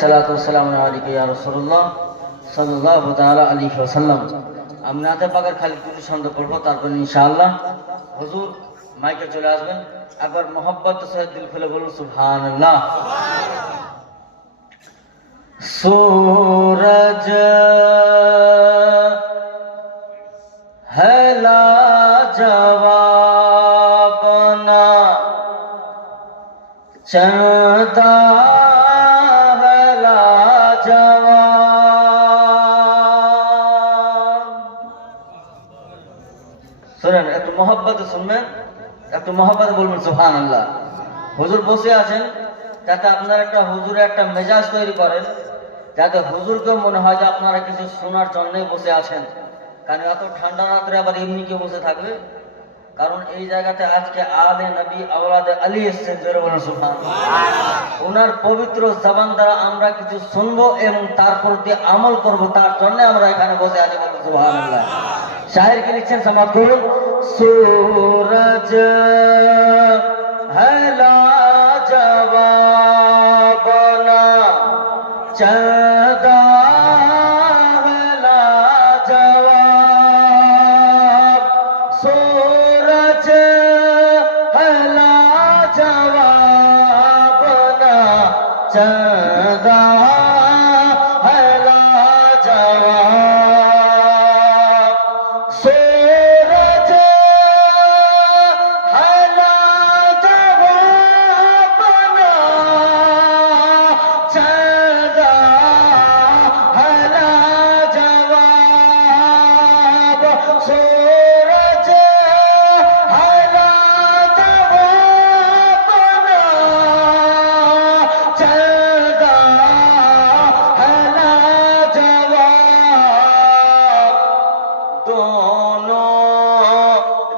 সালাতু ওয়াসসালামু আলাইকা ইয়া রাসূলুল্লাহ সাল্লাল্লাহু তাআলা আলাইহি ওয়াসাল্লাম। আমি নাতে পাকের খালি দুটি ছন্দ পড়বো, তারপর ইনশাআল্লাহ হুজুর মাইকে চলে আসবেন। একবার মোহাব্বত সহ দিল খুলে বলুন সুবহানাল্লাহ। सूरज है लाजवाब ना चंदा है लाजवाब। শুনেন, একটু মোহাব্বতে শুনবেন, একটু মোহাব্বতে বলবেন সুবহানাল্লাহ। হুজুর বসে আছেন, যাতে আপনারা একটা হুজুরের একটা মেজাজ তৈরি করেন, যাতে হুজুরকে মনে হয় যে আপনারা কিছু শোনার জন্যই বসে আছেন। কারণ এত ঠান্ডা রাত্রে আবার এমনি কেউ বসে থাকবে? কারণ এই জায়গাতে আজকে আলে নবী আওলাদে আলী এসছেন, জোরে বলুন সুবহানাল্লাহ। ওনার পবিত্র জবান দ্বারা আমরা কিছু শুনবো এবং তার প্রতি আমল করব, তার জন্য আমরা এখানে বসে আছি, বলুন সুবহানাল্লাহ। শায়ের কি লিখছেন সমাজ করুন। सूरज है लाजवाब ना चंदा है लाजवाब। सूरज है लाजवाब ना चंदा है लाजवाब। सूरज है लाजवाब ना चंदा है लाजवाब। सूरज है लाजवाब ना चंदा है लाजवाब। दोनों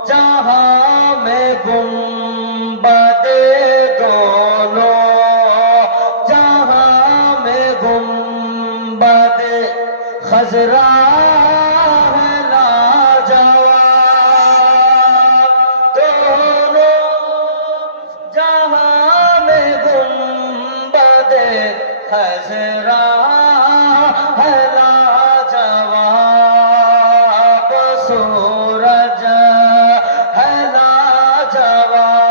जहां में गुंबदे, दोनों जहां में गुंबदे खजरा है लाजवाब। दोनों जहां में गुंबदे खजरा है लाजवाब। सूरज है लाजवाब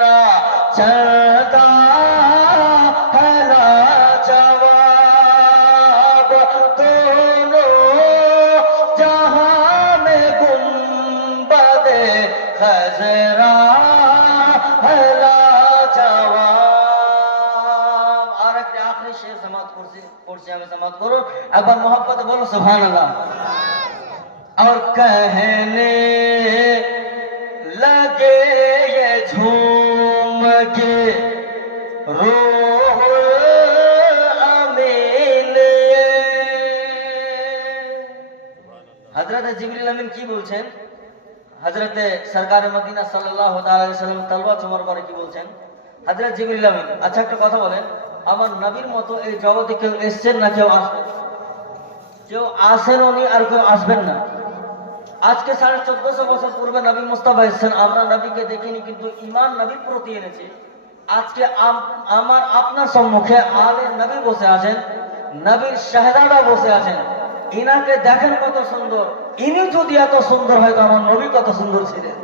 ना चंदा है लाजवाब। दोनों जहां में गुंबदे खजरा है लाजवाब। আর একটা আখরি শের সমাপ্ত করছি আমি, সমাপ্ত করুন একবার মোহাব্বতে বলুন সুবহানাল্লাহ। और कहने लगे ये झूम के रूह अमीन। हजरत जिब्रील अमीन की বলছেন? হযরত সরকার মদিনা সাল্লাল্লাহু তাআলা আলাইহি সাল্লাম তলওয়াত চুমার করে কি বলছেন? হযরত জিবরিল আমিন, আচ্ছা একটা কথা বলেন, আমার নবীর মতো এই জগতে কেউ এসেছেন না কেউ আসবেন? কেউ আসেন উনি আর কেউ আসবেন না। আজকে 1450 বছর পূর্বে নবী মুস্তাফা এসেছেন, আমরা নবীকে দেখিনি, কিন্তু ঈমান নবীর প্রতি এনেছি। আজকে আমার আপনার সম্মুখে আলে নবী বসে আছেন, নবীর শাহজাদা বসে আছেন। ইনাকে দেখেন কত সুন্দর, ইনি যদি এত সুন্দর হয় তো আমার নবী কত সুন্দর ছিলেন।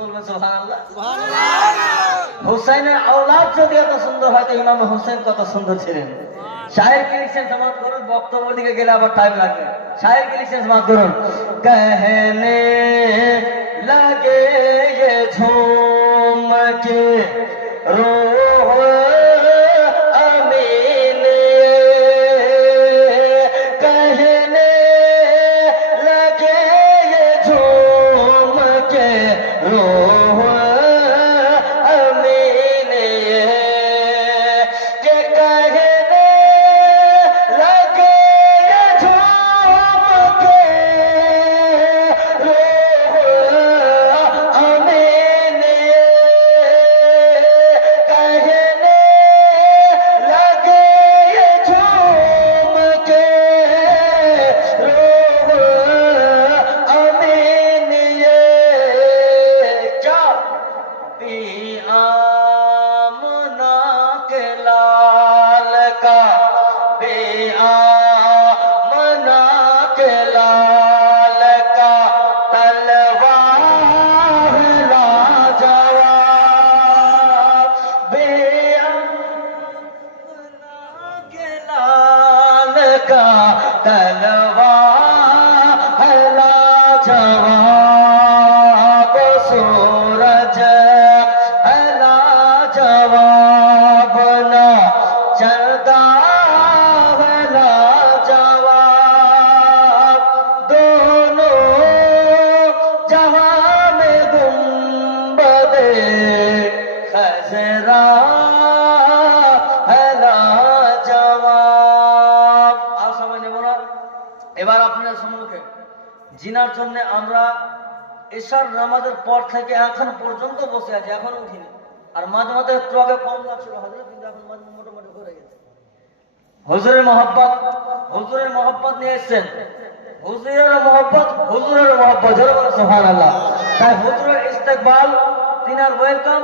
বলবেন সুবহানাল্লাহ। হুসাইনের আওলাদ যদি এত সুন্দর হয় তো ইমাম হুসাইন কত সুন্দর ছিলেন। শায়ের কি লিখছেন সমাজ করুন, বক্তব্য দিকে গেলে আবার টাইম লাগবে। শায়ের কি লিখছেন সমাজ করুন। कहने लगे ये झूम के रूह अमीन। कहने लगे ये झूम के रूह अमीन। के कहने लगे ये झूम के रूह জিনার জন্য আমরা এশার নামাজের পর থেকে এখন পর্যন্ত বসে আছি, এখন উঠিনি। আর মাঝে মাঝে একটু আগে কম লাগছিল হযরত, কিন্তু এখন মোটামুটি হয়ে গেছে। হুজুরের মহব্বত নিয়ে এসেছেন, হুজুরের মহব্বত জোরে বলো সুবহানাল্লাহ। তাই হুজুরের ইস্তেকবাল, তিনার ওয়েলকাম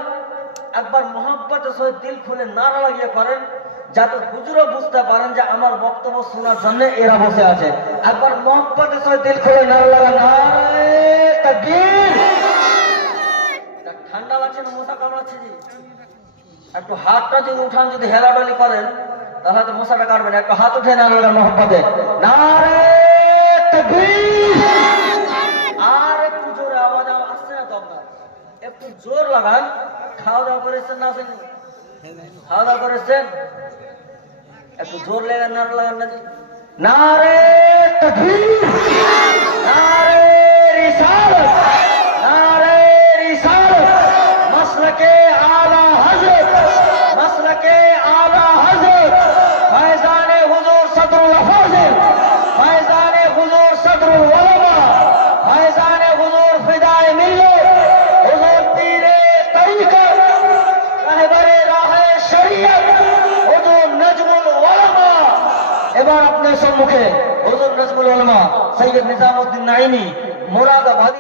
একবার মহব্বতের সহিত দিল খুলে নারা লাগিয়ে করেন, যাতে হুজুরও বুঝতে পারেন যে আমার বক্তব্য শোনার জন্য এরা বসে আছে। একবার মহব্বতের সহিত দিল খুলে নারা লাগা, নারে তাকবীর। ঠান্ডা লাগছে না, মশা কামড়াচ্ছে জি? একটু হাতটা যদি উঠান, যদি হেলাডলি করেন তাহলে তো মশাটা কাটবে না। একটু হাত উঠে নারা লাগা মহব্বতে, নারে তাকবীর। আর একটু জোরে আওয়াজ আসছে না তো আপনার, একটু জোর লাগান। খাওয়া দাওয়া করেছেন না? খাওয়া দাওয়া করেছেন? একটু জোর লাগান, নারা লাগান না জি? নারে তাকবীর, নারে রিসালাত, নারে রিসালাত। মাসলাকে আলা হযরত, মাসলাকে আলা হযরত ফায়জানে হুজুর সদরুল আফাজিল, ফায়জানে হুজুর সদরুল উলামা, ফায়জানে হুজুর ফিদায়ে মিল্লাত, হুজুর পীরে তরিকত, রাহবারে রাহে শরীয়ত, হুজুর নজমুল উলামা। এবার আপনার সম্মুখে হুজুর নজমুল উলামা সৈয়দ নিজামউদ্দিন নাইমি মুরাদাবাদী।